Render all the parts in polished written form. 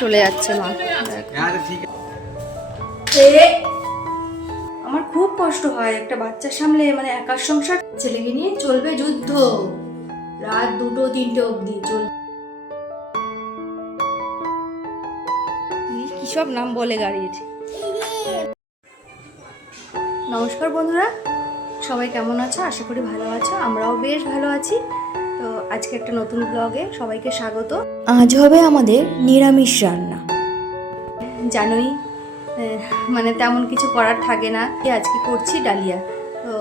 চলে যাচ্ছে মা। আমার খুব কষ্ট হয় একটা বাচ্চা সামলে, মানে একার সংসার, ছেলেকে নিয়ে চলবে যুদ্ধ, রাত 2-3 অবধি চলবে। কি সব নাম বলে গাড়ির। নমস্কার বন্ধুরা, সবাই কেমন আছো? আশা করি ভালো আছো, আমরাও বেশ ভালো আছি। তো আজকে একটা নতুন ব্লগে সবাইকে স্বাগত। আজ হবে আমাদের নিরামিষ রান্না। জানোই মানে তেমন কিছু করার থাকে না, আজকে করছি ডালিয়া। তো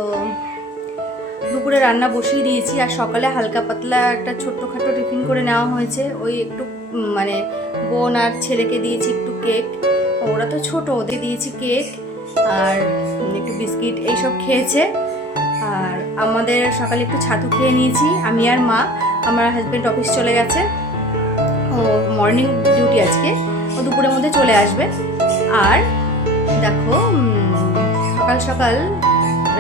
দুপুরে রান্না বসিয়ে দিয়েছি, আর সকালে হালকা পাতলা একটা ছোট্টখাটো টিফিন করে নেওয়া হয়েছে। ওই একটু মানে বোন আর ছেলেকে দিয়েছি একটু কেক, ওরা তো ছোট, ওদের দিয়েছি কেক আর একটু বিস্কিট, এইসব খেয়েছে। আর আমাদের সকালে একটু ছাতু খেয়ে নিয়েছি আমি আর মা। আমার হাজব্যান্ড অফিস চলে গেছে, ও মর্নিং ডিউটি আজকে, ও দুপুরের মধ্যে চলে আসবে। আর দেখো সকাল সকাল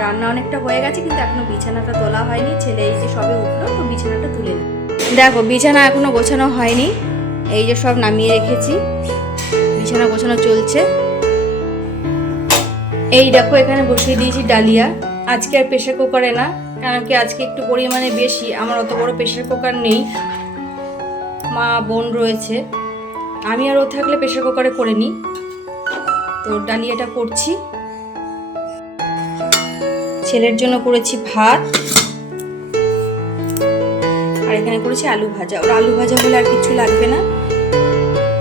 রান্না অনেকটা হয়ে গেছে, কিন্তু এখনো বিছানাটা তোলা হয়নি। ছেলে এই যে সবে উঠলো, তো বিছানাটা তুলে নি। দেখো বিছানা এখনো গোছানো হয়নি, এই যে সব নামিয়ে রেখেছি, বিছানা গোছানো চলছে। এই দেখো এখানে বসিয়ে দিয়েছি ডালিয়া। আজকে আর প্রেশার কুকারে না, কারণ কি আজকে একটু পরিমাণে বেশি, আমার অত বড় প্রেশার কুকার নেই, মা বোন রয়েছে, আমি আর ও থাকলে প্রেশার কুকারে করে নিই। তো ডালিয়াটা করছি, ছেলের জন্য করেছি ভাত, আর এখানে করেছি আলু ভাজা। ওর আলু ভাজা হলে আর কিছু লাগবে না,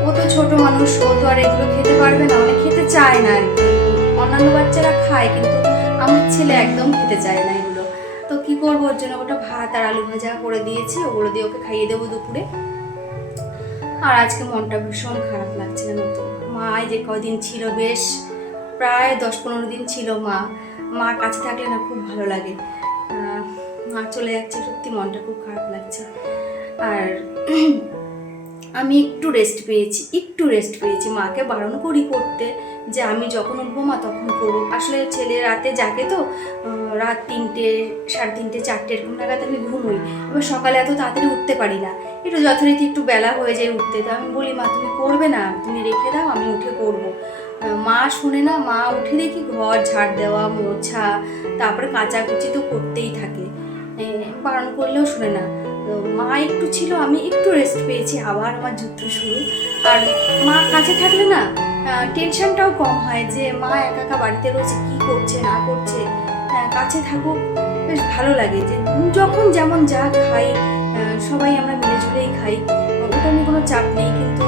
ও তো ছোট মানুষ, ও তো আর এগুলো খেতে পারবে না, মানে খেতে চায় না আর কি। অন্যান্য বাচ্চারা খায়, কিন্তু আমার ছেলে একদম খেতে চায় না এগুলো। তো কি করবো, ওর জন্য ওটা ভাত আর আলু ভাজা করে দিয়েছি, ওগুলো দিয়ে ওকে খাইয়ে দেবো দুপুরে। আর আজকে মনটা ভীষণ খারাপ লাগছে, জানো তো। মা এই যে কদিন ছিল, বেশ প্রায় 10-15 দিন ছিল মা কাছে থাকলে না খুব ভালো লাগে। মা চলে যাচ্ছে, সত্যি মনটা খুব খারাপ লাগছে। আর আমি একটু রেস্ট পেয়েছি, মাকে বারণ করি করতে, যে আমি যখন উঠবো মা তখন করবো। আসলে ছেলে রাতে জাগে, তো রাত 3টে, 3:30, 4টে এরকম নাগাদ আমি ঘুমোই। এবার সকালে এত তাড়াতাড়ি উঠতে পারি না, একটু যথারীতি একটু বেলা হয়ে যায় উঠতে। তো আমি বলি মা তুমি করবে না, তুমি রেখে দাও, আমি উঠে করবো। মা শুনে না, মা উঠে দেখি ঘর ঝাড় দেওয়া, মোছা, তারপরে কাচাকুচি তো করতেই থাকে, বারণ করলেও শুনে না। তো মা একটু ছিল, আমি একটু রেস্ট পেয়েছি, আবার আমার যুদ্ধ শুরু। আর মা কাছে থাকলে না টেনশনটাও কম হয়, যে মা একা একা বাড়িতে রয়েছে, কি করছে না করছে, কাছে থাকুক, বেশ ভালো লাগে। যে যখন যেমন যা খাই, সবাই আমরা মিলেঝুলেই খাই, ওটা নিয়ে কোনো চাপ নেই। কিন্তু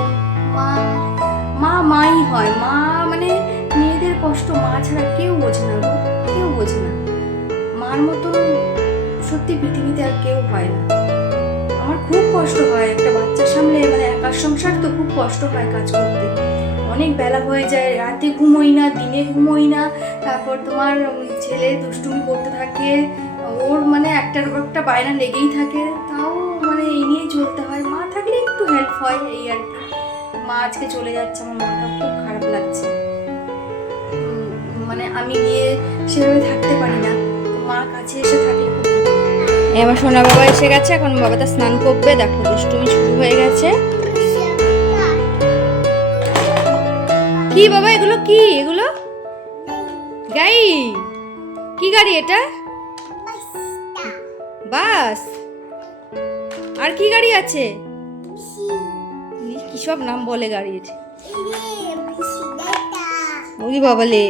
মাই হয়, মা মানে মেয়েদের কষ্ট মা ছাড়া কেউ বোঝে না, কেউ বোঝে না। মার মতন সত্যি পৃথিবীতে আর কেউ হয় না। আমার খুব কষ্ট হয় একটা বাচ্চা সামলে, মানে একার সংসার তো খুব কষ্ট হয় কাজ করতে। অনেক বেলা হয়ে যায়, রাতে ঘুমোই না, দিনে ঘুমোই না। তারপর তোমার ছেলে দুষ্টুমি করতে থাকে, ওর মানে একটার পর একটা বায়না লেগেই থাকে, তাও মানে এই নিয়েই চলতে হয়। মা থাকলে একটু হেল্প হয়, এই আর কি। মা আজকে চলে যাচ্ছে, আমার মনটা খুব খারাপ লাগছে। মানে আমি গিয়ে সেভাবে থাকতে পারি না, মা কাছে এসে থাকলে খুব। আমার সোনা বাবা এসে গেছে, এখন বাবাটা স্নান করবে। দেখো দুষ্টুমি শুরু হয়ে গেছে। কি বাবা এগুলো, কি এগুলো? গাড়ি? কি গাড়ি এটা? বাস? আর কি গাড়ি আছে? কি সব নাম বলে গাড়ির। ওই বাবালে,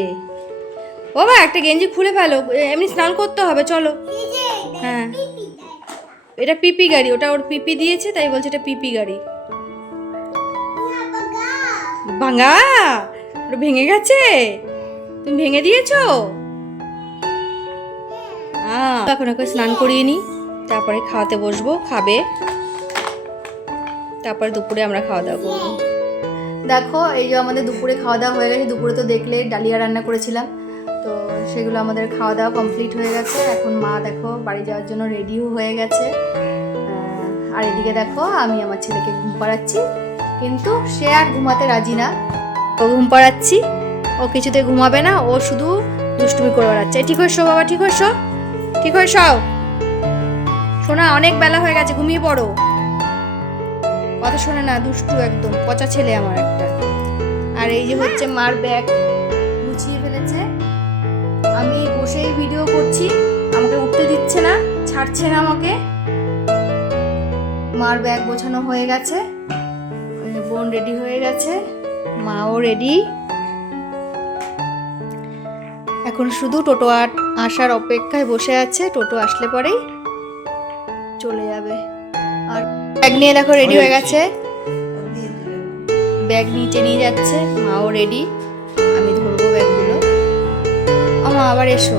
বাবা একটা গেঞ্জি খুলে ফেলো, এমনি স্নান করতে হবে, চলো। হ্যাঁ এটা পিপি গাড়ি, ওটা ওর পিপি দিয়েছে, তাই বলছে এটা পিপি গাড়ি। ভাঙা? ওটা ভেঙে গেছে? তুমি ভেঙে দিয়েছো? এখন ওকে স্নান করিয়ে নি, তারপরে খাওয়াতে বসবো, খাবে, তারপরে দুপুরে আমরা খাওয়া দাওয়া করবো। দেখো এই যে আমাদের দুপুরে খাওয়া দাওয়া হয়ে গেছে। দুপুরে তো দেখলে ডালিয়া রান্না করেছিলাম, তো সেগুলো আমাদের খাওয়া দাওয়া কমপ্লিট হয়ে গেছে। এখন মা দেখো বাড়ি যাওয়ার জন্য রেডিও হয়ে গেছে। আর এদিকে দেখো আমি আমার ছেলেকে ঘুম পাড়াচ্ছি, কিন্তু সে আর ঘুমাতে রাজি না। ও ঘুম পাড়াচ্ছি, ও কিছুতে ঘুমাবে না, ও শুধু দুষ্টুমি করে বেড়াচ্ছে। ঠিক হয়ে শো বাবা, ঠিক হয়ে শো, ঠিক হয়ে শো। শোনা অনেক বেলা হয়ে গেছে, ঘুমিয়ে পড়ো। কথা শোনে না, দুষ্টু একদম, পচা ছেলে আমার একটা। আর এই যে হচ্ছে মার ব্যাগ গুছিয়ে ফেলেছে। আমি বসেই ভিডিও করছি, আমাকে উঠতে দিচ্ছে না, ছাড়ছে না আমাকে। মার ব্যাগ গোছানো হয়ে গেছে, বোন রেডি হয়ে গেছে, মাও রেডি। এখন শুধু টোটো আসার অপেক্ষায় বসে আছে, টোটো আসলে পরেই চলে যাবে। আর ব্যাগ নিয়ে দেখো রেডি হয়ে গেছে, ব্যাগ নিচে নিয়ে যাচ্ছে, মাও রেডি। আমি ধরবো ব্যাগগুলো। মা আবার এসো।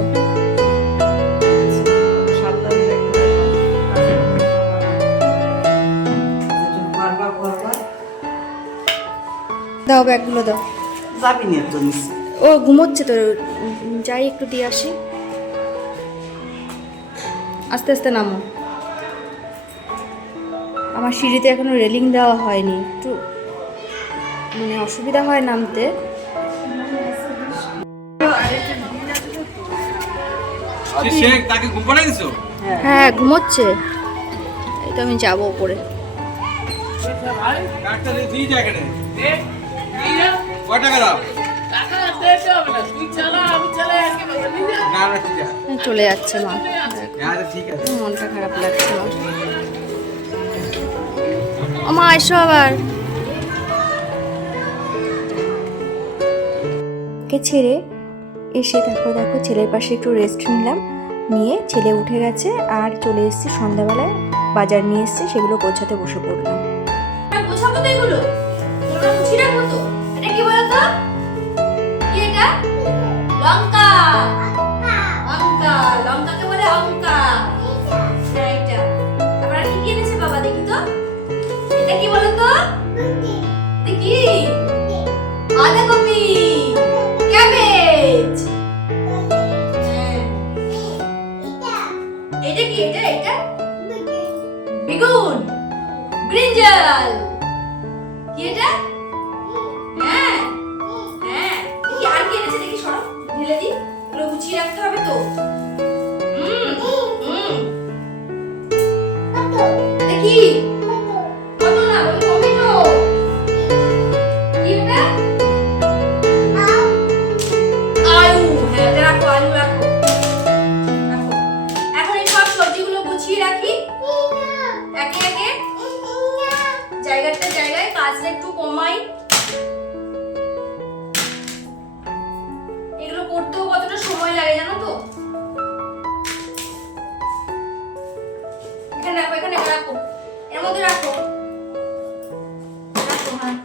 দাও ব্যাগগুলো দাও। যাবি না তো ও ঘুমোচ্ছে তো, যাই একটু দিয়ে আসি। আস্তে আস্তে নামো। আমার সিঁড়িতে এখনো রেলিং দেওয়া হয়নি, একটু মানে অসুবিধা হয় নামতে। হ্যাঁ ঘুমোচ্ছে, এই তো আমি যাবো উপরে। চলে যাচ্ছে মা, মনটা খারাপ লাগছে আমার। মা এসো আবার। কে ছেড়ে এসে দেখো ছেলের পাশে একটু রেস্ট নিলাম, নিয়ে ছেলে উঠে গেছে আর চলে এসেছি সন্ধ্যাবেলায় বাজার নিয়ে এসেছি, সেগুলো গোছাতে বসে পড়লাম। গোছাবো তো এগুলো, তোমরা গুছিয়ে রাখো তো। এটা কি বলো তো? কি এটা? লঙ্কা। লঙ্কা, লঙ্কাকে বলে অঙ্কা। হ্যাঁ এটা। তারপর কি কি এনেছে বাবা দেখি তো? এটা কি বলো তো? দেখি। বাঁধাকপি, ক্যাবেজ। এটা কি? এটা বেগুন, ব্রিঞ্জাল। কি এটা? হ্যাঁ হ্যাঁ। দেখি আর কি এনেছে দেখি, সরো ঢেলে দিই, এগুলো গুছিয়ে রাখতে হবে তো। দেখি কত না টমেটো। কি এটা? আলু। হ্যাঁ রাখো, আলু রাখো। এখন এই সব সবজিগুলো গুছিয়ে রাখি একে একে, জায়গায় কাজটা একটু কমাই। এগুলো করতেও কতটা সময় লাগে জানো তো। এখানে রাখো, এর মধ্যে রাখো। হ্যাঁ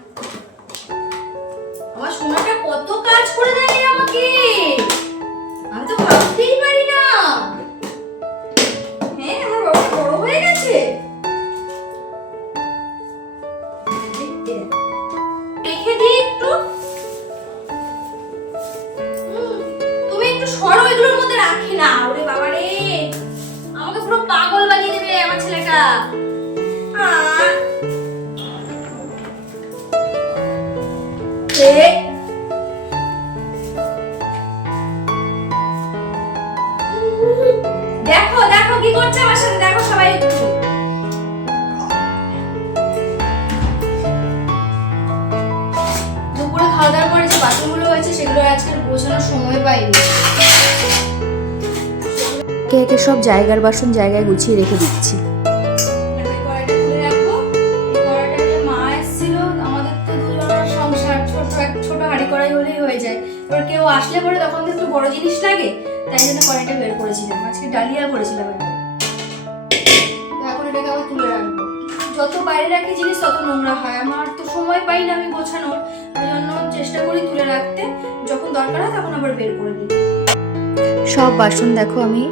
আমার সোনাটা কত কাজ করে দেয় আমাকে, আমি তো ভাবতেই পারি না। হ্যাঁ আমার বাবা বড় হয়ে গেছে। রেখে দিই একটু, তুমি একটু সরো, এগুলোর মধ্যে রাখি না। ওরে বাবা রে, আমাকে পুরো পাগল বানিয়ে দেবে আমার ছেলেটা। দেখো দেখো কি করছে আমার সাথে, দেখো সবাই একটু। দুপুরে খাওয়া দাওয়ার পরে যে বাসনগুলো হয়েছে সেগুলো আজকে গোছানোর সময় পাইনি। কে সব জায়গার বাসন জায়গায় গুছিয়ে রেখে দিচ্ছি। কেউ আসলে পরে তখন তো একটু বড় জিনিস লাগে, তাই জন্য কড়াইটা বের করেছিলাম। আজকে ডালিয়া করেছিলাম এটা, এখন এটাকে আবার তুলে রাখবো। যত বাইরে রাখি জিনিস তত নোংরা হয়, আমার তো সময় পাই না আমি গোছানোর, ওই জন্য চেষ্টা করি তুলে রাখতে, যখন দরকার হয় তখন আবার বের করে নিই। সব বাসন দেখো আমি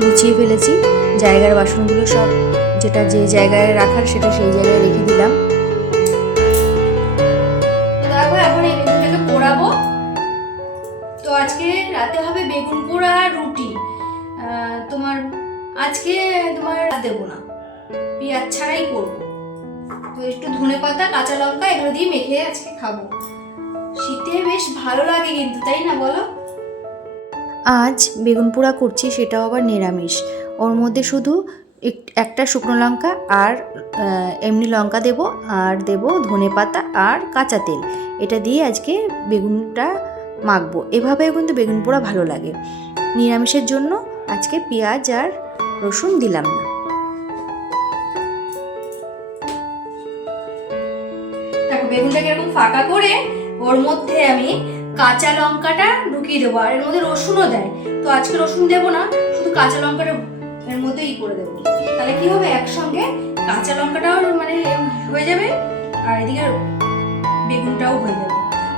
গুছিয়ে ফেলেছি, জায়গার বাসনগুলো সব যেটা যে জায়গায় রাখার সেটা সেই জায়গায় রেখে দিলাম। দেখো এখন এই বেগুনটাকে পোড়াবো। তো আজকে রাতে হবে বেগুন পোড়া আর রুটি। আজকে দেবো না, পেঁয়াজ ছাড়াই করবো। তো একটু ধনেপাতা, কাঁচা লঙ্কা এগুলো দিয়ে মেখে আজকে খাবো। শীতে বেশ ভালো লাগে কিন্তু, তাই না বলো? আজ বেগুন পোড়া করছি, সেটাও আবার নিরামিষ। ওর মধ্যে শুধু একটা শুকনো লঙ্কা আর এমনি লঙ্কা দেব, আর দেব ধনেপাতা আর কাঁচা তেল। এটা দিয়ে আজকে বেগুনটা মাখবো। এভাবেও কিন্তু বেগুন পোড়া ভালো লাগে। নিরামিষের জন্য আজকে পেঁয়াজ আর রসুন দিলাম না। দেখো বেগুনটাকে এরকম ফাঁকা করে ওর মধ্যে আমি কাঁচা লঙ্কাটা ঢুকিয়ে দেবো, আর এর মধ্যে রসুনও দেয়। তো আজকে রসুন দেবো না, শুধু কাঁচা লঙ্কাটা এর মধ্যেই করে দেবো। তাহলে কি হবে, একসঙ্গে কাঁচা লঙ্কাটাও মানে হয়ে যাবে আর এদিকে বেগুনটাও হয়ে যাবে।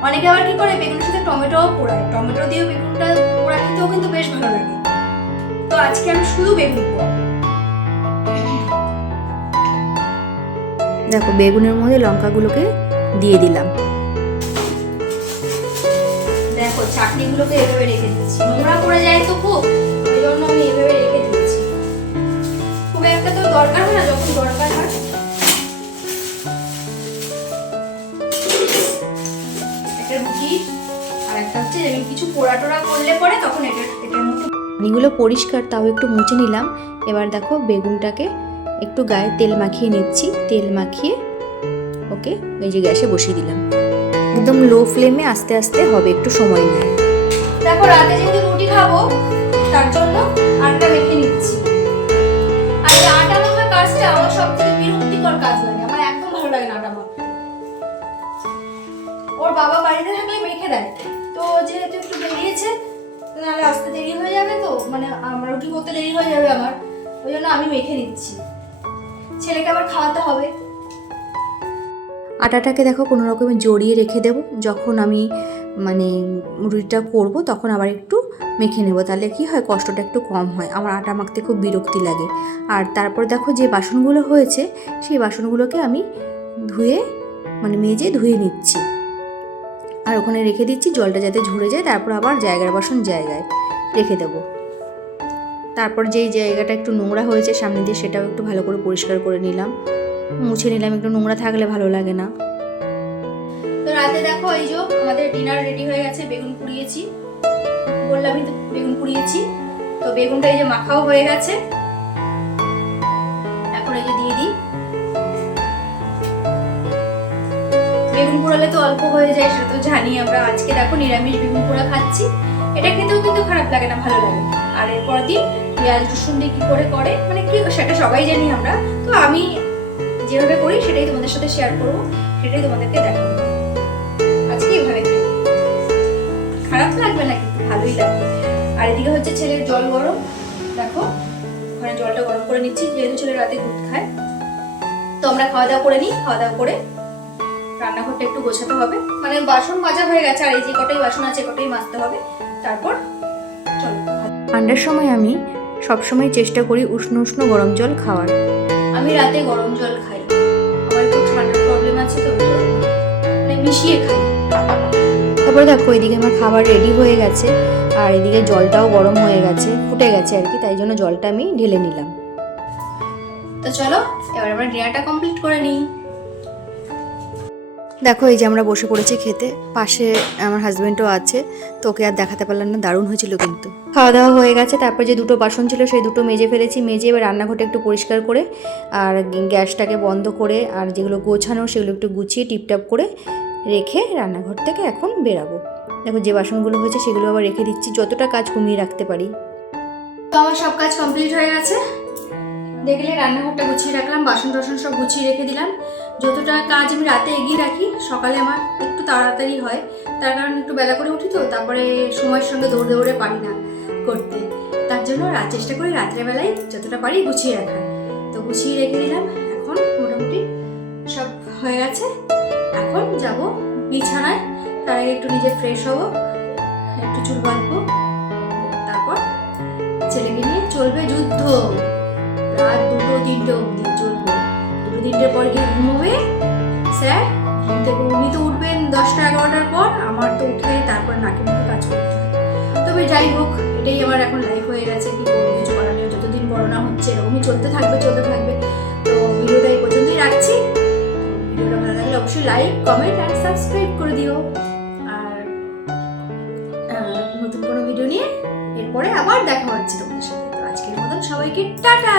অনেকে আবার কি করে বেগুনের সাথে টমেটোও পোড়ায়, টমেটো দিয়েও বেগুনটা পোড়া খেতেও কিন্তু বেশ ভালো লাগে। তো আজকে আমি শুধু বেগুন পোড়াবো। দেখো বেগুনের মধ্যে লঙ্কাগুলোকে দিয়ে দিলাম। দেখো চাটনিগুলোকে এভাবে রেখে দিচ্ছি, নোংরা পড়ে যায় তো খুব, ওই জন্য আমি এভাবে রেখে দিচ্ছি। খুব একটা তো দরকার হয় না, যখন দরকার হয়। একটা রুটি আর একটা হচ্ছে কিছু পোড়া টোড়া করলে পরে তখন এটার মধ্যে। এগুলো পরিষ্কার, তাও একটু মুছে নিলাম। এবার দেখো বেগুনটাকে একটু গায়ে তেল মাখিয়ে নিচ্ছি। তেল মাখিয়ে ওকে এই যে গ্যাসে বসিয়ে দিলাম। একদম লো ফ্লেমে আস্তে আস্তে হবে, একটু সময় নিয়ে। দেখো রাতে যেহেতু রুটি খাবো তার জন্য আটা মেখে নিচ্ছি। আর এই আটা মাখা কাজটা আমার সবথেকে বিরক্তিকর কাজ লাগে, আমার একদম ভালো লাগে না আটা মাখতে। ওর বাবা বাড়িতে থাকলে মেখে দেয়, তো যেহেতু একটু বেরিয়েছে নাহলে আসতে দেরি হয়ে যাবে, তো মানে আমার রুটি করতে দেরি হয়ে যাবে আমার, ওই জন্য আমি মেখে নিচ্ছি। ছেলেকে আবার খাওয়াতে হবে। আটাটাকে দেখো কোনো রকমে জড়িয়ে রেখে দেব, যখন আমি মানে রুটিটা করব তখন আবার একটু মেখে নেব, তাহলে কি হয় কষ্টটা একটু কম হয়। আমার আটা মাখতে খুব বিরক্তি লাগে। আর তারপর দেখো যে বাসনগুলো হয়েছে সেই বাসনগুলোকে আমি ধুয়ে মানে মেজে ধুয়ে নিচ্ছি, আর ওখানে রেখে দিচ্ছি জলটা যাতে ঝরে যায়। তারপর আবার জায়গার বাসন জায়গায় রেখে দেবো। তারপর যেই জায়গাটা একটু নোংরা হয়েছে সামনে দিয়ে সেটাও একটু ভালো করে পরিষ্কার করে নিলাম, মুছে নিলাম, একটু নোংরা থাকলে ভালো লাগে না। তো রাতে দেখো এই যে আমাদের ডিনার রেডি হয়ে গেছে, বেগুন পুড়িয়েছি, বললামই তো বেগুন পুড়িয়েছি। তো বেগুনটা এই যে মাখাও হয়ে গেছে, এখন এই যে দিয়ে দিই। বেগুন পোড়ালে তো অল্প হয়ে যায়, সেটা তো জানি আমরা। আজকে দেখো নিরামিষ বেগুন পোড়া খাচ্ছি, এটা খেতেও কিন্তু খারাপ লাগে না, ভালো লাগে। আর এরপর দিন পেঁয়াজ রসুন দিয়ে কি করে মানে কি সেটা সবাই জানি আমরা। তো আমি যেভাবে করি সেটাই তোমাদের সাথে শেয়ার করবো, সেটাই তোমাদেরকে দেখাবো। আজকে এইভাবে খারাপ লাগবে না, কিন্তু ভালোই লাগবে। আর এদিকে হচ্ছে ছেলের জল গরম, দেখো ওখানে জলটা গরম করে নিচ্ছি, যেহেতু ছেলে রাতে দুধ খায়। তো আমরা খাওয়া দাওয়া করে নিই, খাওয়া দাওয়া করে রান্নাঘরটা একটু গোছাতে হবে, মানে বাসন মাজা হয়ে গেছে, আর এই যে কটাই বাসন আছে কটাই মাজতে হবে। তারপর চলো। ঠান্ডার সময় আমি সবসময় চেষ্টা করি উষ্ণ উষ্ণ গরম জল খাওয়ার। আমি রাতে গরম জল খাই, আমার একটু ঠান্ডার প্রবলেম আছে, তো মানে মিশিয়ে খাই। তারপরে দেখো এদিকে আমার খাবার রেডি হয়ে গেছে, আর এদিকে জলটাও গরম হয়ে গেছে, ফুটে গেছে আর কি, তাই জন্য জলটা আমি ঢেলে নিলাম। তো চলো এবার আমরা ডিনারটা কমপ্লিট করে নিই। দেখো এই যে আমরা বসে পড়েছি খেতে, পাশে আমার হাজব্যান্ডও আছে, তো ওকে আর দেখাতে পারলাম না, দারুণ হয়েছিল কিন্তু। খাওয়া দাওয়া হয়ে গেছে, তারপর যে দুটো বাসন ছিল সেই দুটো মেজে ফেলেছি, মেজে এবার রান্নাঘরটা একটু পরিষ্কার করে আর গ্যাসটাকে বন্ধ করে আর যেগুলো গোছানো সেগুলো একটু গুছিয়ে টিপটাপ করে রেখে রান্নাঘর থেকে এখন বেরাবো। দেখো যে বাসনগুলো হয়েছে সেগুলো আবার রেখে দিচ্ছি, যতটা কাজ কমিয়ে রাখতে পারি। তো আমার সব কাজ কমপ্লিট হয়ে গেছে, দেখলে রান্নাঘরটা গুছিয়ে রাখলাম, বাসন টাসন সব গুছিয়ে রেখে দিলাম। যতটা কাজ আমি রাতে এগিয়ে রাখি সকালে আমার একটু তাড়াতাড়ি হয়, তার কারণ একটু বেলা করে উঠি, তো তারপরে সময়ের সঙ্গে দৌড়ে দৌড়ে পারি না করতে, তার জন্য চেষ্টা করি রাত্রেবেলায় যতটা পারি গুছিয়ে রাখার। তো গুছিয়ে রেখে দিলাম, এখন মোটামুটি সব হয়ে গেছে। এখন যাব বিছানায়, তার আগে একটু নিজে ফ্রেশ হব, একটু চুল বাঁধবো, তারপর ছেলেকে নিয়ে চলবে যুদ্ধ। রাত 2-3টে অবধি চলবে, 2-3টের পর গিয়ে ঘুমোবে স্যার। ঘুম থেকে উনি তো উঠবেন 10টা-11টার পর, আমার তো উঠে তারপর নাকে মুখে কাজ করতে হয়। তবে যাই হোক, এটাই আমার এখন লাইফ হয়ে গেছে, কি করবো, কিছু করার নেই। যতদিন বড় না হচ্ছে এরকমই চলতে থাকবে। তো ভিডিওটা এই পর্যন্তই রাখছি। ভিডিওটা ভালো লাগলে অবশ্যই লাইক, কমেন্ট আর সাবস্ক্রাইব করে দিও। আর নতুন কোনো ভিডিও নিয়ে এরপরে আবার দেখা হচ্ছে তোমাদের সাথে। তো আজকের মতন সবাইকে টাটা।